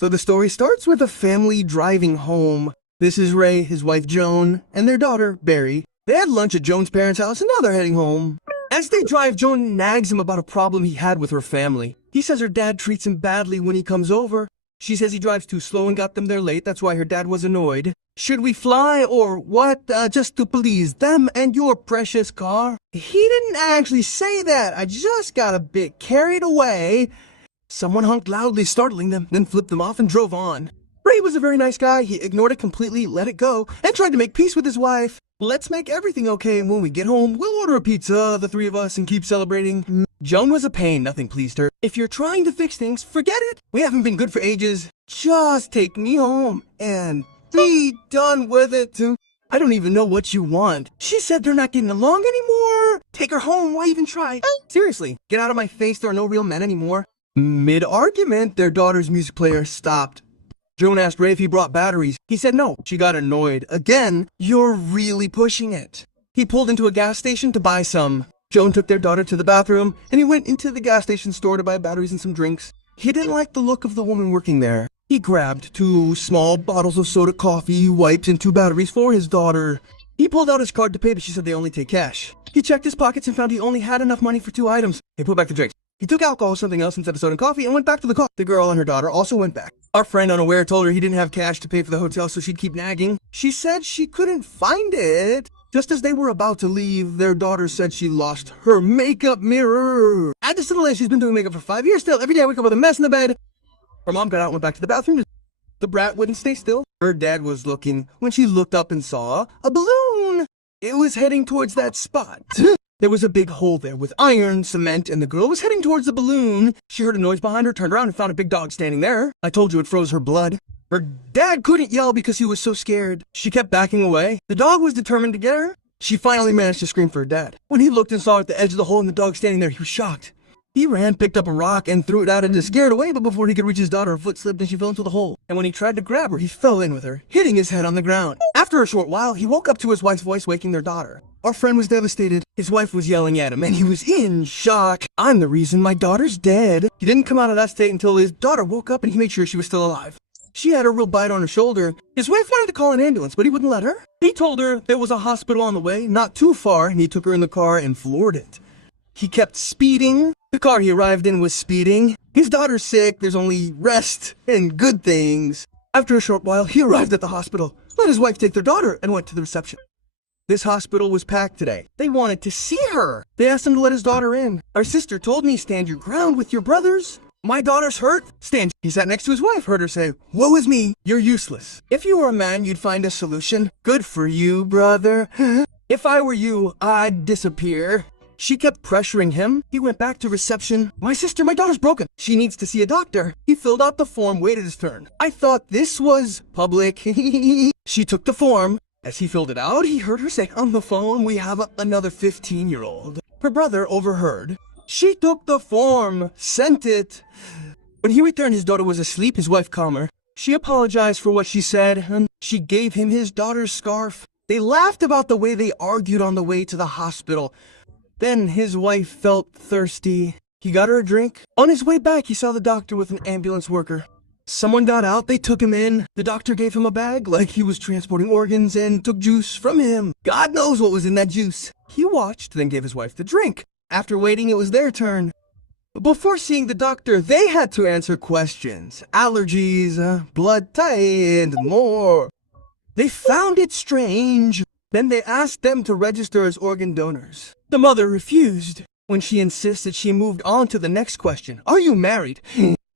So the story starts with a family driving home. This is Ray, his wife Joan, and their daughter, Barry. They had lunch at Joan's parents' house and now they're heading home. As they drive, Joan nags him about a problem he had with her family. He says her dad treats him badly when he comes over. She says he drives too slow and got them there late, that's why her dad was annoyed. Should we fly or what, just to please them and your precious car? He didn't actually say that, I just got a bit carried away. Someone honked loudly, startling them, then flipped them off and drove on. Ray was a very nice guy. He ignored it completely, let it go, and tried to make peace with his wife. Let's make everything okay, and when we get home, we'll order a pizza, the three of us, and keep celebrating. Joan was a pain, nothing pleased her. If you're trying to fix things, forget it. We haven't been good for ages. Just take me home and be done with it. I don't even know what you want. She said they're not getting along anymore. Take her home, why even try? Seriously, get out of my face, there are no real men anymore. Mid-argument, their daughter's music player stopped. Joan asked Ray if he brought batteries. He said no. She got annoyed. Again, you're really pushing it. He pulled into a gas station to buy some. Joan took their daughter to the bathroom, and he went into the gas station store to buy batteries and some drinks. He didn't like the look of the woman working there. He grabbed 2 small bottles of soda coffee, wipes, and 2 batteries for his daughter. He pulled out his card to pay, but she said they only take cash. He checked his pockets and found he only had enough money for 2 items. He put back the drinks. He took alcohol, something else instead of soda and coffee, and went back to the car. The girl and her daughter also went back. Our friend, unaware, told her he didn't have cash to pay for the hotel, so she'd keep nagging. She said she couldn't find it. Just as they were about to leave, their daughter said she lost her makeup mirror. Add this to the list, she's been doing makeup for 5 years still. Every day I wake up with a mess in the bed. Her mom got out and went back to the bathroom. The brat wouldn't stay still. Her dad was looking when she looked up and saw a balloon. It was heading towards that spot. There was a big hole there with iron, cement, and the girl was heading towards the balloon. She heard a noise behind her, turned around, and found a big dog standing there. I told you it froze her blood. Her dad couldn't yell because he was so scared. She kept backing away. The dog was determined to get her. She finally managed to scream for her dad. When he looked and saw her at the edge of the hole and the dog standing there, he was shocked. He ran, picked up a rock, and threw it at her to scare it away, but before he could reach his daughter, her foot slipped and she fell into the hole. And when he tried to grab her, he fell in with her, hitting his head on the ground. After a short while, he woke up to his wife's voice waking their daughter. Our friend was devastated. His wife was yelling at him, and he was in shock. I'm the reason my daughter's dead. He didn't come out of that state until his daughter woke up and he made sure she was still alive. She had a real bite on her shoulder. His wife wanted to call an ambulance, but he wouldn't let her. He told her there was a hospital on the way, not too far, and he took her in the car and floored it. He kept speeding. The car he arrived in was speeding. His daughter's sick, there's only rest and good things. After a short while, he arrived at the hospital, let his wife take their daughter, and went to the reception. This hospital was packed today. They wanted to see her. They asked him to let his daughter in. Our sister told me, stand your ground with your brothers. My daughter's hurt. Stand. He sat next to his wife, heard her say, woe is me, you're useless. If you were a man, you'd find a solution. Good for you, brother. If I were you, I'd disappear. She kept pressuring him. He went back to reception. My sister, my daughter's broken. She needs to see a doctor. He filled out the form, waited his turn. I thought this was public. She took the form. As he filled it out, he heard her say on the phone, we have another 15-year-old. Her brother overheard. She took the form, sent it. When he returned, his daughter was asleep, his wife calmer. She apologized for what she said, and she gave him his daughter's scarf. They laughed about the way they argued on the way to the hospital. Then his wife felt thirsty. He got her a drink. On his way back, he saw the doctor with an ambulance worker. Someone got out, they took him in. The doctor gave him a bag like he was transporting organs and took juice from him. God knows what was in that juice. He watched, then gave his wife the drink. After waiting, it was their turn. Before seeing the doctor, they had to answer questions. Allergies, blood type, and more. They found it strange. Then they asked them to register as organ donors. The mother refused. When she insisted, she moved on to the next question. Are you married?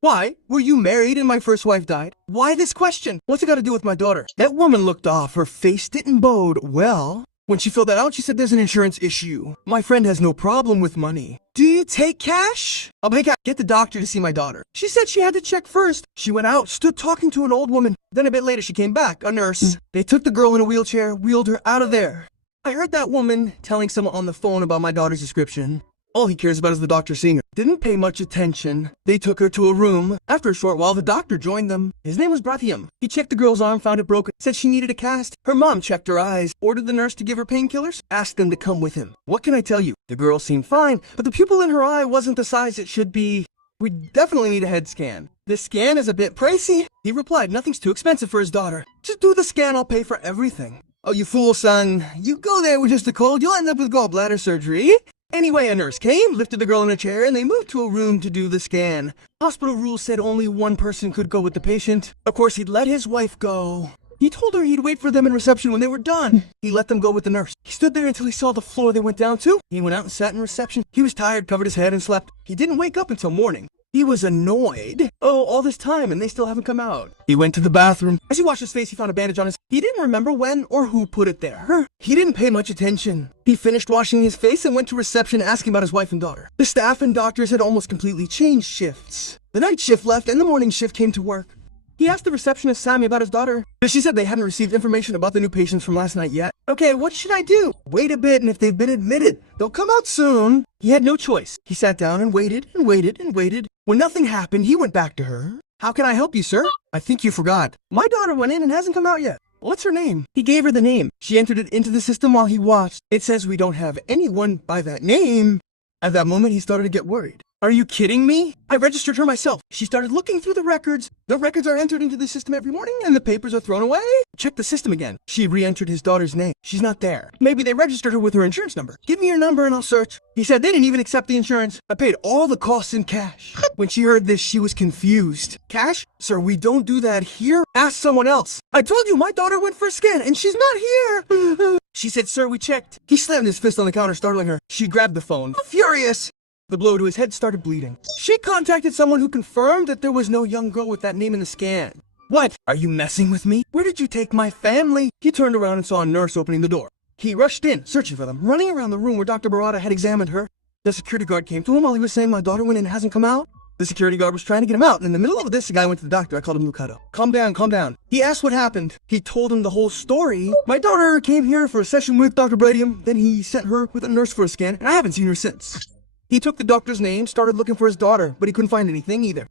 Why? Were you married and my first wife died? Why this question? What's it got to do with my daughter? That woman looked off. Her face didn't bode well. When she filled that out, she said there's an insurance issue. My friend has no problem with money. Do you take cash? I'll pay cash. Get the doctor to see my daughter. She said she had to check first. She went out, stood talking to an old woman. Then a bit later, she came back, a nurse. They took the girl in a wheelchair, wheeled her out of there. I heard that woman telling someone on the phone about my daughter's description. All he cares about is the doctor seeing her. Didn't pay much attention. They took her to a room. After a short while, the doctor joined them. His name was Brathiam. He checked the girl's arm, found it broken, said she needed a cast. Her mom checked her eyes, ordered the nurse to give her painkillers, asked them to come with him. What can I tell you? The girl seemed fine, but the pupil in her eye wasn't the size it should be. We definitely need a head scan. "The scan is a bit pricey." He replied, "Nothing's too expensive for his daughter. Just do the scan, I'll pay for everything." "Oh, you fool, son. You go there with just a cold, you'll end up with gallbladder surgery." Anyway, a nurse came, lifted the girl in a chair, and they moved to a room to do the scan. Hospital rules said only one person could go with the patient. Of course, he'd let his wife go. He told her he'd wait for them in reception when they were done. He let them go with the nurse. He stood there until he saw the floor they went down to. He went out and sat in reception. He was tired, covered his head, and slept. He didn't wake up until morning. He was annoyed. Oh, all this time, and they still haven't come out. He went to the bathroom. As he washed his face, he found a bandage on his... He didn't remember when or who put it there. He didn't pay much attention. He finished washing his face and went to reception asking about his wife and daughter. The staff and doctors had almost completely changed shifts. The night shift left and the morning shift came to work. He asked the receptionist, Sammy, about his daughter, but she said they hadn't received information about the new patients from last night yet. "Okay, what should I do?" "Wait a bit, and if they've been admitted, they'll come out soon." He had no choice. He sat down and waited and waited and waited. When nothing happened, he went back to her. "How can I help you, sir?" "I think you forgot. My daughter went in and hasn't come out yet." "What's her name?" He gave her the name. She entered it into the system while he watched. "It says we don't have anyone by that name." At that moment, he started to get worried. "Are you kidding me? I registered her myself." She started looking through the records. The records are entered into the system every morning and the papers are thrown away. Check the system again. She re-entered his daughter's name. She's not there. Maybe they registered her with her insurance number. "Give me your number and I'll search." He said they didn't even accept the insurance. "I paid all the costs in cash." When she heard this, she was confused. "Cash? Sir, we don't do that here. Ask someone else." "I told you my daughter went for a scan and she's not here." She said, "Sir, we checked." He slammed his fist on the counter, startling her. She grabbed the phone, furious. The blow to his head started bleeding. She contacted someone who confirmed that there was no young girl with that name in the scan. "What? Are you messing with me? Where did you take my family?" He turned around and saw a nurse opening the door. He rushed in, searching for them, running around the room where Dr. Barada had examined her. The security guard came to him while he was saying, "My daughter went in and hasn't come out." The security guard was trying to get him out, and in the middle of this, the guy went to the doctor. I called him Lucado. Calm down, calm down." He asked what happened. He told him the whole story. "My daughter came here for a session with Dr. Bradium, then he sent her with a nurse for a scan, and I haven't seen her since." He took the doctor's name, started looking for his daughter, but he couldn't find anything either.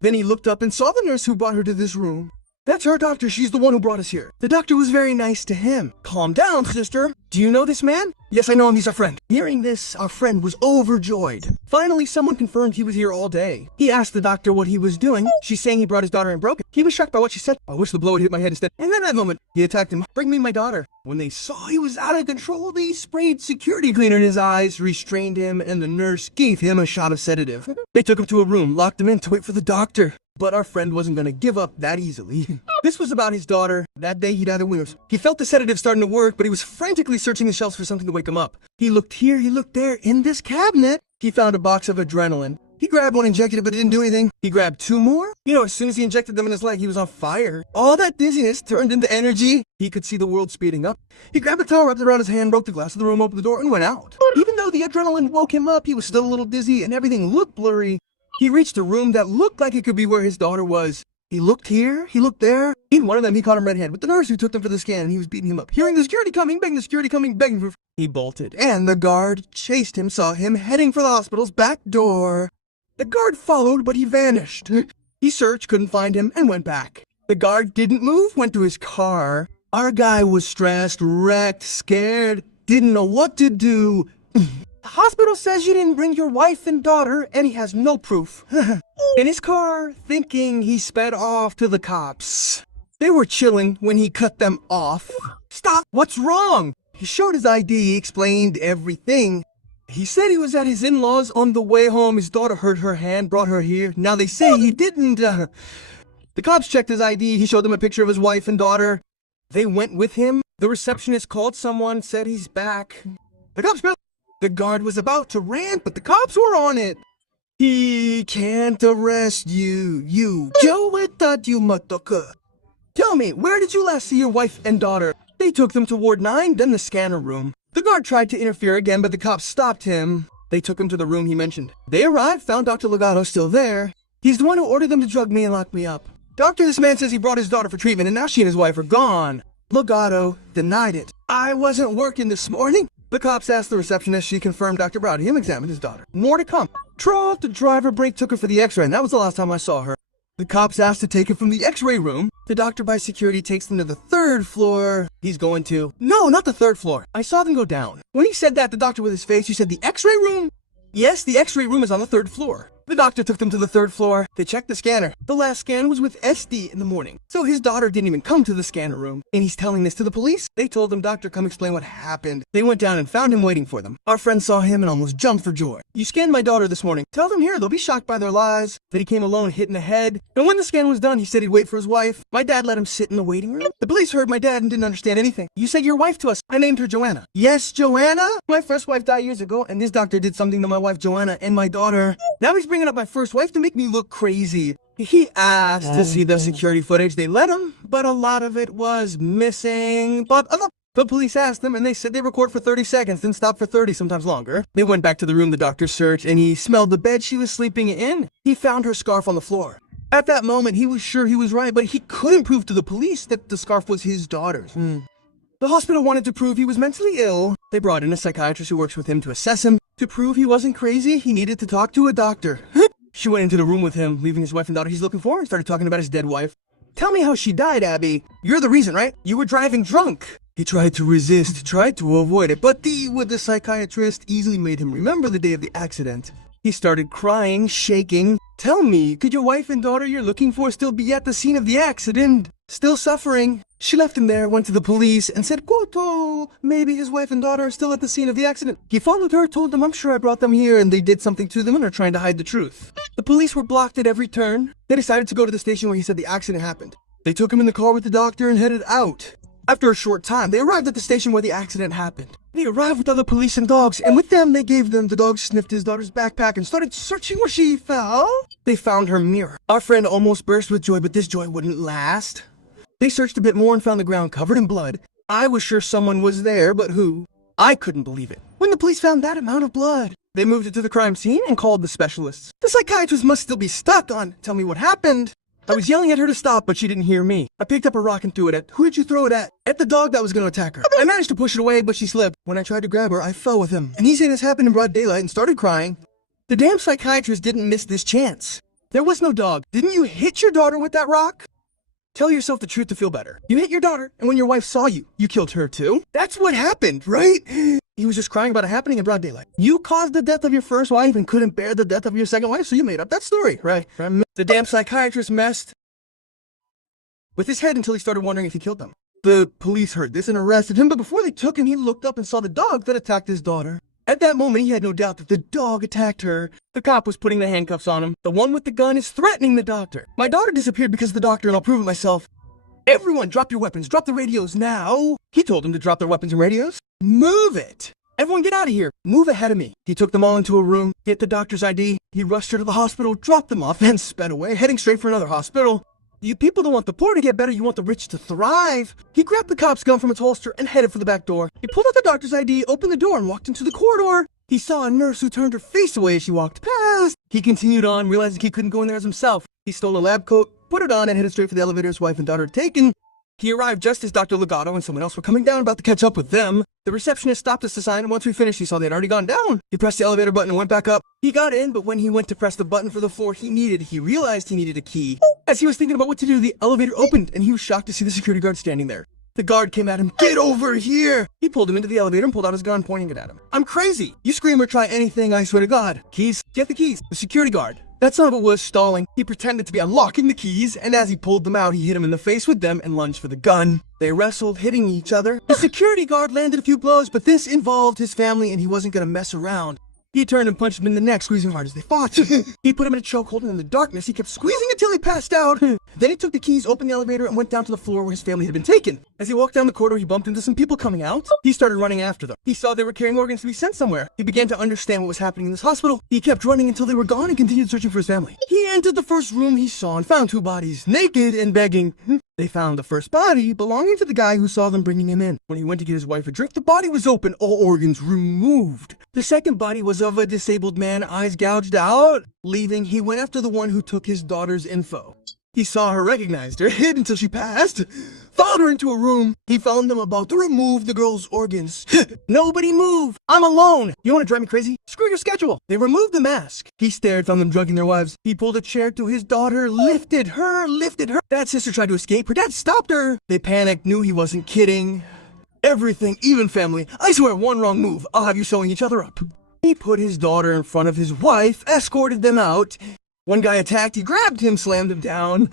Then he looked up and saw the nurse who brought her to this room. "That's her doctor. She's the one who brought us here." The doctor was very nice to him. "Calm down, sister. Do you know this man?" "Yes, I know him. He's our friend." Hearing this, our friend was overjoyed. Finally, someone confirmed he was here all day. He asked the doctor what he was doing. She's saying he brought his daughter and broke it. He was shocked by what she said. "I wish the blow had hit my head instead." And then at that moment, he attacked him. "Bring me my daughter." When they saw he was out of control, they sprayed security cleaner in his eyes, restrained him, and the nurse gave him a shot of sedative. They took him to a room, locked him in to wait for the doctor. But our friend wasn't going to give up that easily. This was about his daughter. That day he'd had a winners. He felt the sedative starting to work, but he was frantically searching the shelves for something to wake him up. He looked here, he looked there. In this cabinet, he found a box of adrenaline. He grabbed one, injected it, but it didn't do anything. He grabbed two more. As soon as he injected them in his leg, he was on fire. All that dizziness turned into energy. He could see the world speeding up. He grabbed the towel, wrapped it around his hand, broke the glass of the room, opened the door, and went out. Even though the adrenaline woke him up, he was still a little dizzy, and everything looked blurry. He reached a room that looked like it could be where his daughter was. He looked here, he looked there. In one of them, he caught him red-handed with the nurse who took them for the scan, and he was beating him up. Hearing the security coming, begging the security coming, begging for... He bolted, and the guard chased him, saw him heading for the hospital's back door. The guard followed, but he vanished. He searched, couldn't find him, and went back. The guard didn't move, went to his car. Our guy was stressed, wrecked, scared, didn't know what to do. The hospital says you didn't bring your wife and daughter, and he has no proof. In his car, thinking, he sped off to the cops. They were chilling when he cut them off. "Stop! What's wrong?" He showed his ID, explained everything. He said he was at his in-laws on the way home. His daughter hurt her hand, brought her here. Now they say he didn't. The cops checked his ID. He showed them a picture of his wife and daughter. They went with him. The receptionist called someone, said he's back. The cops smelled. The guard was about to rant, but the cops were on it. "He can't arrest you. Tell me, where did you last see your wife and daughter?" They took them to Ward 9, then the scanner room. The guard tried to interfere again, but the cops stopped him. They took him to the room he mentioned. They arrived, found Dr. Legado still there. He's the one who ordered them to drug me and lock me up. "Doctor, this man says he brought his daughter for treatment, and now she and his wife are gone." Legado denied it. "I wasn't working this morning." The cops asked the receptionist. She confirmed Dr. Bradium examined his daughter. More to come. Trot, the driver brake, took her for the x-ray, and that was the last time I saw her. The cops asked to take her from the x-ray room. The doctor by security takes them to the 3rd floor. He's going to... No, not the 3rd floor. I saw them go down. When he said that, the doctor with his face, you said the x-ray room? Yes, the x-ray room is on the 3rd floor. The doctor took them to the 3rd floor. They checked the scanner. The last scan was with SD in the morning. So his daughter didn't even come to the scanner room. And he's telling this to the police. They told him, "Doctor, come explain what happened." They went down and found him waiting for them. Our friend saw him and almost jumped for joy. "You scanned my daughter this morning. Tell them here, they'll be shocked by their lies." That he came alone, hit in the head. And when the scan was done, he said he'd wait for his wife. My dad let him sit in the waiting room. The police heard my dad and didn't understand anything. "You said your wife to us." "I named her Joanna." "Yes, Joanna? My first wife died years ago, and this doctor did something to my wife Joanna and my daughter. Now he's bringing up my first wife to make me look crazy." He asked to see the security footage. They let him, but a lot of it was missing. But the police asked them, and they said they record for 30 seconds, then stop for 30, sometimes longer. They went back to the room the doctor searched, and he smelled the bed she was sleeping in. He found her scarf on the floor. At that moment, he was sure he was right, but he couldn't prove to the police that the scarf was his daughter's. The hospital wanted to prove he was mentally ill. They brought in a psychiatrist who works with him to assess him. To prove he wasn't crazy, he needed to talk to a doctor. She went into the room with him, leaving his wife and daughter he's looking for, and started talking about his dead wife. "Tell me how she died, Abby. You're the reason, right? You were driving drunk." He tried to resist, tried to avoid it, but the psychiatrist easily made him remember the day of the accident. He started crying, shaking. "Tell me, could your wife and daughter you're looking for still be at the scene of the accident? Still suffering?" She left him there, went to the police, and said, "Quoto, maybe his wife and daughter are still at the scene of the accident." He followed her, told them, "I'm sure I brought them here, and they did something to them and are trying to hide the truth." The police were blocked at every turn. They decided to go to the station where he said the accident happened. They took him in the car with the doctor and headed out. After a short time, they arrived at the station where the accident happened. They arrived with other police and dogs, and with them, the dogs sniffed his daughter's backpack and started searching where she fell. They found her mirror. Our friend almost burst with joy, but this joy wouldn't last. They searched a bit more and found the ground covered in blood. I was sure someone was there, but who? I couldn't believe it. When the police found that amount of blood, they moved it to the crime scene and called the specialists. The psychiatrist must still be stuck on, "Tell me what happened." I was yelling at her to stop, but she didn't hear me. I picked up a rock and threw it at— Who did you throw it at? At the dog that was going to attack her. I managed to push it away, but she slipped. When I tried to grab her, I fell with him. And he said this happened in broad daylight and started crying. The damn psychiatrist didn't miss this chance. There was no dog. Didn't you hit your daughter with that rock? Tell yourself the truth to feel better. You hit your daughter, and when your wife saw you, you killed her too? That's what happened, right? He was just crying about it happening in broad daylight. You caused the death of your first wife and couldn't bear the death of your second wife, so you made up that story, right? The damn psychiatrist messed with his head until he started wondering if he killed them. The police heard this and arrested him, but before they took him, he looked up and saw the dog that attacked his daughter. At that moment, he had no doubt that the dog attacked her. The cop was putting the handcuffs on him. The one with the gun is threatening the doctor. My daughter disappeared because of the doctor, and I'll prove it myself. Everyone, drop your weapons. Drop the radios now. He told them to drop their weapons and radios. Move it. Everyone get out of here. Move ahead of me. He took them all into a room, hit the doctor's ID. He rushed her to the hospital, dropped them off, and sped away, heading straight for another hospital. You people don't want the poor to get better, you want the rich to thrive. He grabbed the cop's gun from its holster and headed for the back door. He pulled out the doctor's ID, opened the door, and walked into the corridor. He saw a nurse who turned her face away as she walked past. He continued on, realizing he couldn't go in there as himself. He stole a lab coat, put it on, and headed straight for the elevator his wife and daughter had taken. He arrived just as Dr. Legato and someone else were coming down, about to catch up with them. The receptionist stopped us to sign, and once we finished, he saw they had already gone down. He pressed the elevator button and went back up. He got in, but when he went to press the button for the floor he realized he needed a key. As he was thinking about what to do, the elevator opened, and he was shocked to see the security guard standing there. The guard came at him. "Get over here!" He pulled him into the elevator and pulled out his gun, pointing it at him. "I'm crazy! You scream or try anything, I swear to God. Keys? Get the keys." The security guard. That son of a was stalling. He pretended to be unlocking the keys, and as he pulled them out, he hit him in the face with them and lunged for the gun. They wrestled, hitting each other. The security guard landed a few blows, but this involved his family, and he wasn't gonna mess around. He turned and punched him in the neck, squeezing hard as they fought. He put him in a chokehold, and in the darkness, he kept squeezing until he passed out. Then he took the keys, opened the elevator, and went down to the floor where his family had been taken. As he walked down the corridor, he bumped into some people coming out. He started running after them. He saw they were carrying organs to be sent somewhere. He began to understand what was happening in this hospital. He kept running until they were gone and continued searching for his family. He entered the first room he saw and found 2 bodies, naked and begging. They found the first body belonging to the guy who saw them bringing him in. When he went to get his wife a drink, the body was open, all organs removed. The second body was of a disabled man, eyes gouged out. Leaving, he went after the one who took his daughter's info. He saw her, recognized her, hid until she passed, followed her into a room. He found them about to remove the girl's organs. Nobody move! I'm alone! You wanna drive me crazy? Screw your schedule! They removed the mask. He stared, found them drugging their wives. He pulled a chair to his daughter, lifted her. Dad's sister tried to escape. Her dad stopped her. They panicked, knew he wasn't kidding. Everything, even family. I swear, one wrong move, I'll have you sewing each other up. He put his daughter in front of his wife, escorted them out. One guy attacked, he grabbed him, slammed him down.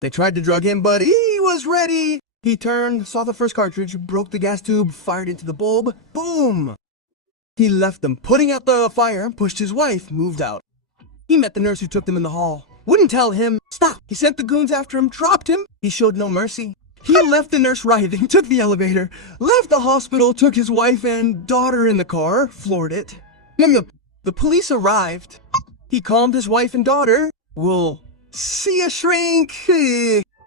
They tried to drug him, but he was ready. He turned, saw the first cartridge, broke the gas tube, fired into the bulb. Boom! He left them, putting out the fire, pushed his wife, moved out. He met the nurse who took them in the hall. Wouldn't tell him. Stop. He sent the goons after him, dropped him. He showed no mercy. He left the nurse writhing, took the elevator, left the hospital, took his wife and daughter in the car, floored it. The police arrived. He calmed his wife and daughter. We'll see a shrink.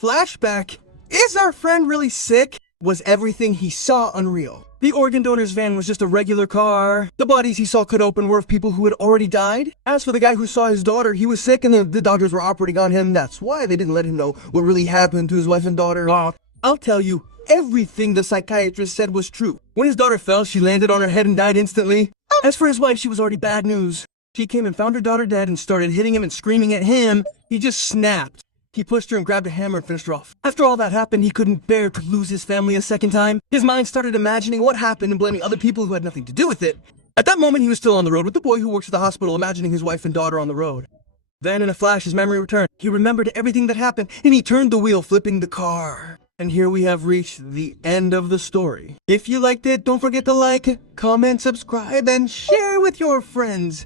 Flashback. Is our friend really sick? Was everything he saw unreal? The organ donor's van was just a regular car. The bodies he saw cut open were of people who had already died. As for the guy who saw his daughter, he was sick and the doctors were operating on him. That's why they didn't let him know what really happened to his wife and daughter. I'll tell you, everything the psychiatrist said was true. When his daughter fell, she landed on her head and died instantly. As for his wife, she was already bad news. She came and found her daughter dead and started hitting him and screaming at him. He just snapped. He pushed her and grabbed a hammer and finished her off. After all that happened, he couldn't bear to lose his family a second time. His mind started imagining what happened and blaming other people who had nothing to do with it. At that moment, he was still on the road with the boy who works at the hospital, imagining his wife and daughter on the road. Then, in a flash, his memory returned. He remembered everything that happened, and he turned the wheel, flipping the car. And here we have reached the end of the story. If you liked it, don't forget to like, comment, subscribe, and share with your friends.